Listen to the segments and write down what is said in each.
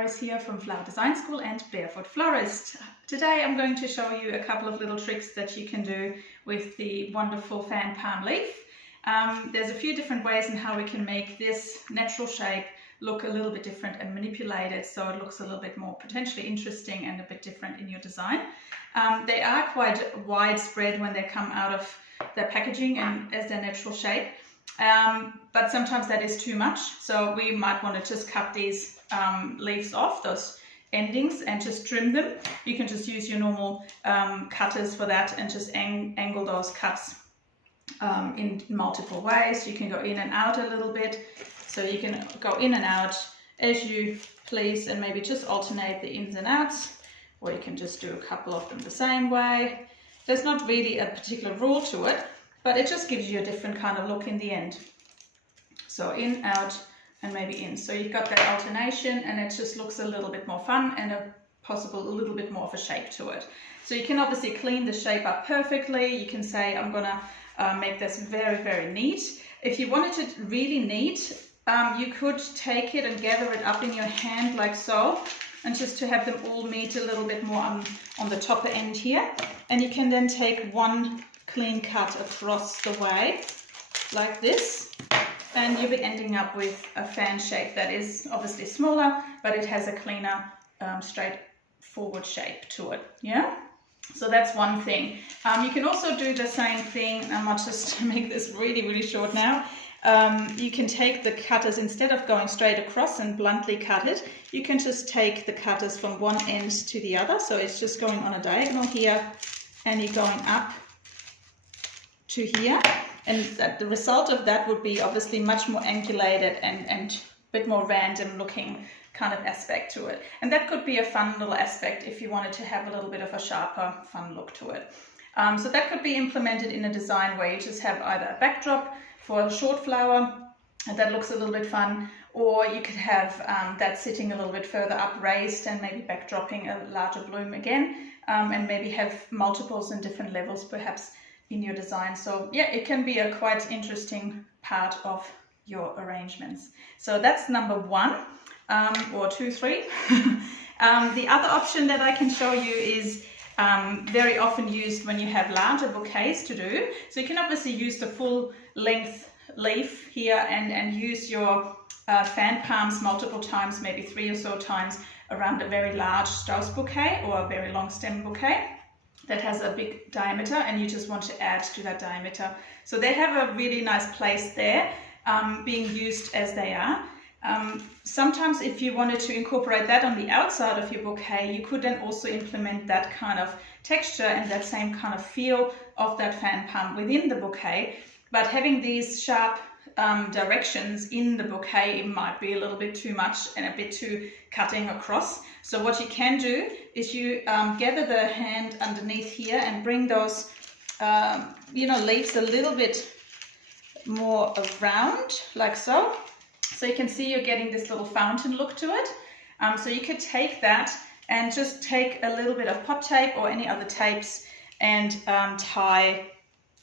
Iris here from Flower Design School and Barefoot Florist. Today I'm going to show you a couple of little tricks that you can do with the wonderful fan palm leaf. There's a few different ways in how we can make this natural shape look a little bit different and manipulate it so it looks a little bit more potentially interesting and a bit different in your design. They are quite widespread when they come out of their packaging and as their natural shape. But sometimes that is too much, so we might want to just cut these leaves off, those endings, and just trim them. You can just use your normal cutters for that and just angle those cuts in multiple ways. You can go in and out a little bit, so you can go in and out as you please and maybe just alternate the ins and outs, or you can just do a couple of them the same way. There's not really a particular rule to it, but it just gives you a different kind of look in the end. So in, out, and maybe in. So you've got that alternation and it just looks a little bit more fun and a little bit more of a shape to it. So you can obviously clean the shape up perfectly. You can say, I'm gonna make this very, very neat. If you wanted it really neat, you could take it and gather it up in your hand like so, and just to have them all meet a little bit more on the top end here. And you can then take one clean cut across the way like this, and you'll be ending up with a fan shape that is obviously smaller, but it has a cleaner straightforward shape to it. Yeah, so that's one thing. You can also do the same thing. I might just make this really short now. You can take the cutters, instead of going straight across and bluntly cut it, you can just take the cutters from one end to the other, so it's just going on a diagonal here and you're going up to here, and the result of that would be obviously much more angulated and a bit more random looking kind of aspect to it. And that could be a fun little aspect if you wanted to have a little bit of a sharper, fun look to it. So that could be implemented in a design where you just have either a backdrop for a short flower that looks a little bit fun, or you could have that sitting a little bit further up, raised, and maybe backdropping a larger bloom again, and maybe have multiples and different levels perhaps in your design. So yeah, it can be a quite interesting part of your arrangements. So that's number one, or two, three. The other option that I can show you is very often used when you have larger bouquets to do. So you can obviously use the full length leaf here and use your fan palms multiple times, maybe 3 or so times around a very large Strauss bouquet or a very long stem bouquet that has a big diameter, and you just want to add to that diameter. So they have a really nice place there, being used as they are. Sometimes if you wanted to incorporate that on the outside of your bouquet, you could then also implement that kind of texture and that same kind of feel of that fan palm within the bouquet. But having these sharp directions in the bouquet, it might be a little bit too much and a bit too cutting across. So what you can do is you gather the hand underneath here and bring those leaves a little bit more around, like so. So you can see you're getting this little fountain look to it. So you could take that and just take a little bit of pot tape or any other tapes and tie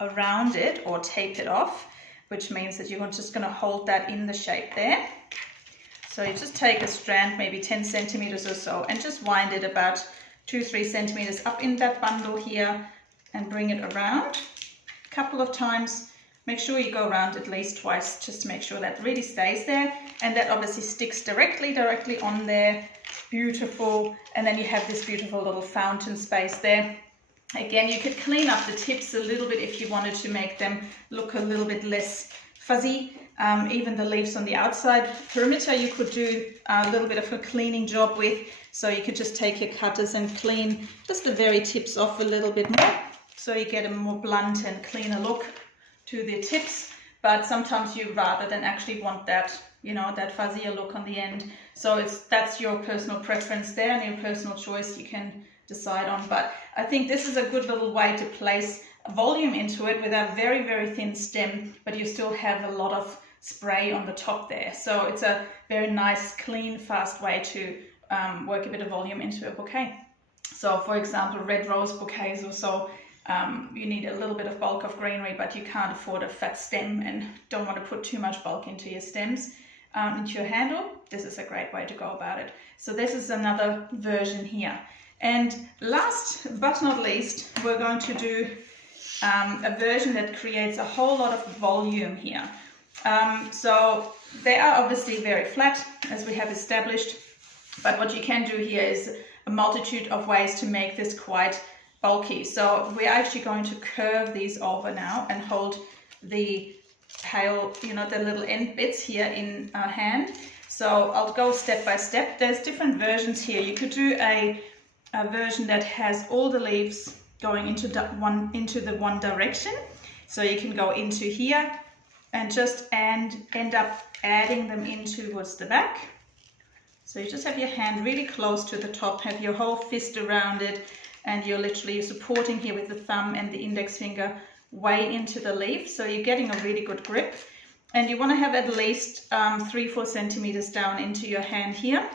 around it or tape it off, which means that you're just going to hold that in the shape there. So you just take a strand, maybe 10 centimeters or so, and just wind it about 2-3 centimeters up in that bundle here and bring it around a couple of times. Make sure you go around at least twice just to make sure that really stays there, and that obviously sticks directly on there. Beautiful. And then you have this beautiful little fountain space there. Again, you could clean up the tips a little bit if you wanted to make them look a little bit less fuzzy. Even the leaves on the outside perimeter you could do a little bit of a cleaning job with. So you could just take your cutters and clean just the very tips off a little bit more, so you get a more blunt and cleaner look to the tips. But sometimes you rather than actually want that, that fuzzier look on the end. So that's your personal preference there and your personal choice you can decide on. But I think this is a good little way to place volume into it with a very thin stem, but you still have a lot of spray on the top there. So it's a very nice, clean, fast way to work a bit of volume into a bouquet. So for example, red rose bouquets or so, you need a little bit of bulk of greenery, but you can't afford a fat stem and don't want to put too much bulk into your stems. into your handle, this is a great way to go about it. So this is another version here. And last but not least, we're going to do a version that creates a whole lot of volume here. So they are obviously very flat, as we have established, but what you can do here is a multitude of ways to make this quite bulky. So we're actually going to curve these over now and hold the tail, you know, the little end bits here in our hand. So I'll go step by step. There's different versions here. You could do a version that has all the leaves going into the one direction. So you can go into here and just end up adding them in towards the back. So you just have your hand really close to the top, have your whole fist around it, and you're literally supporting here with the thumb and the index finger way into the leaf. So you're getting a really good grip. And you want to have at least 3-4 centimeters down into your hand here.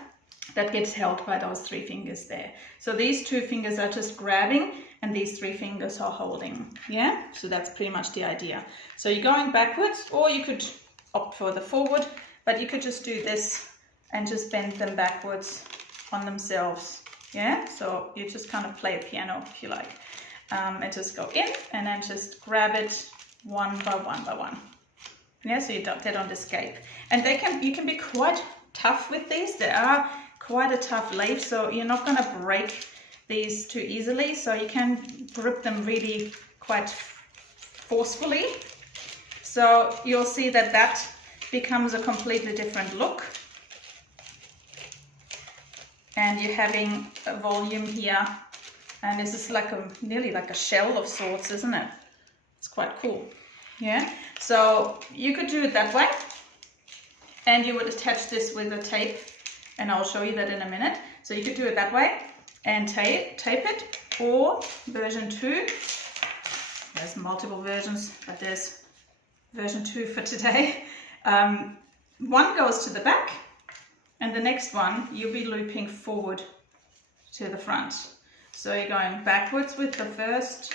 That gets held by those 3 fingers there. So these 2 fingers are just grabbing and these 3 fingers are holding. Yeah, so that's pretty much the idea. So you're going backwards, or you could opt for the forward, but you could just do this and just bend them backwards on themselves. Yeah, so you just kind of play a piano if you like. And just go in and then just grab it one by one by one. Yeah, so they don't escape. And you can be quite tough with these. They are quite a tough leaf, so you're not going to break these too easily. So you can grip them really quite forcefully. So you'll see that that becomes a completely different look. And you're having a volume here. And this is like nearly like a shell of sorts, isn't it? It's quite cool. Yeah, so you could do it that way, and you would attach this with a tape, and I'll show you that in a minute. So you could do it that way and tape it, or version 2. There's multiple versions, but there's version 2 for today. One goes to the back, and the next one you'll be looping forward to the front. So you're going backwards with the first,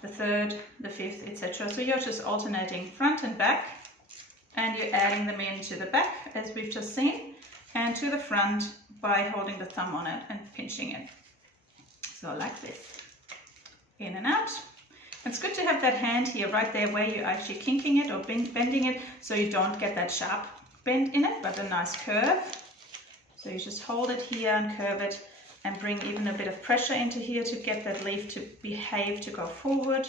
the third, the fifth, etc. So you're just alternating front and back, and you're adding them into the back, as we've just seen, and to the front by holding the thumb on it and pinching it. So like this, in and out. It's good to have that hand here right there where you're actually kinking it or bending it, so you don't get that sharp bend in it, but a nice curve. So you just hold it here and curve it, and bring even a bit of pressure into here to get that leaf to behave, to go forward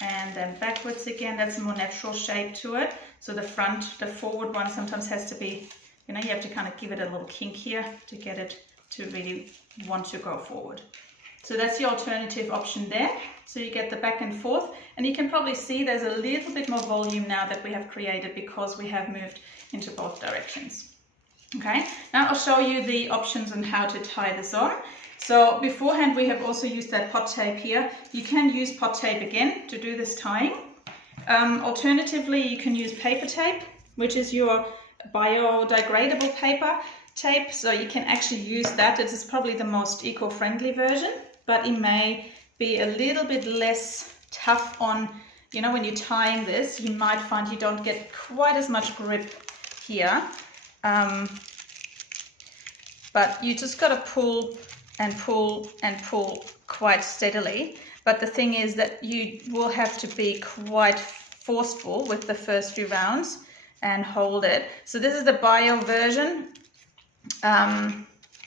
and then backwards again. That's a more natural shape to it. So the forward one sometimes has to be, you know, you have to kind of give it a little kink here to get it to really want to go forward. So that's the alternative option there. So you get the back and forth, and you can probably see there's a little bit more volume now that we have created because we have moved into both directions. Okay, now I'll show you the options on how to tie this on. So beforehand we have also used that pot tape here. You can use pot tape again to do this tying. Alternatively, you can use paper tape, which is your biodegradable paper tape. So you can actually use that. It is probably the most eco-friendly version, but it may be a little bit less tough on, you know, when you're tying this, you might find you don't get quite as much grip here. But you just got to pull and pull and pull quite steadily. But the thing is that you will have to be quite forceful with the first few rounds and hold it. So this is the bio version.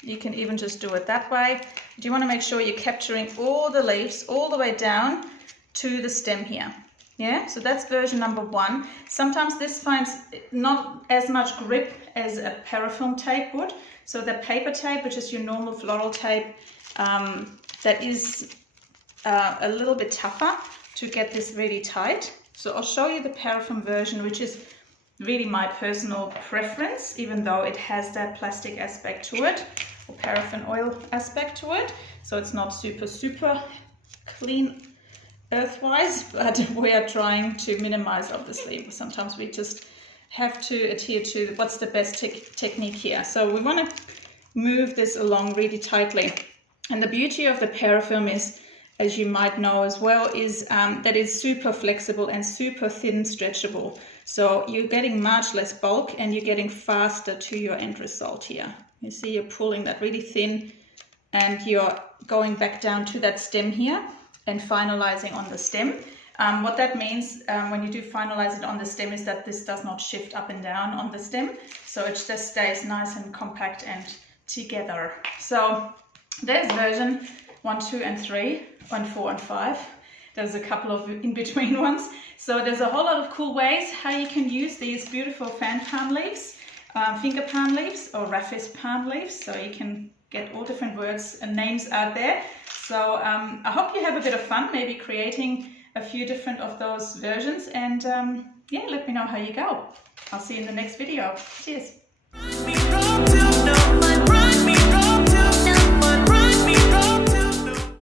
You can even just do it that way. But you want to make sure you're capturing all the leaves all the way down to the stem here. Yeah, so that's version number 1. Sometimes this finds not as much grip as a parafilm tape would. So the paper tape, which is your normal floral tape, that is a little bit tougher to get this really tight. So I'll show you the parafilm version, which is really my personal preference, even though it has that plastic aspect to it, or paraffin oil aspect to it. So it's not super clean earthwise, but we are trying to minimize, obviously. Sometimes we just have to adhere to what's the best technique here. So we want to move this along really tightly. And the beauty of the parafilm is, as you might know as well, is that it's super flexible and super thin stretchable. So you're getting much less bulk and you're getting faster to your end result here. You see you're pulling that really thin and you're going back down to that stem here and finalizing on the stem. What that means when you do finalize it on the stem is that this does not shift up and down on the stem. So it just stays nice and compact and together. So there's version 1, 2 and 3, 1, 4 and 5. There's a couple of in-between ones. So there's a whole lot of cool ways how you can use these beautiful fan palm leaves, finger palm leaves or rhaphis palm leaves. So you can get all different words and names out there. So I hope you have a bit of fun maybe creating a few different of those versions, and yeah, let me know how you go. I'll see you in the next video. Cheers.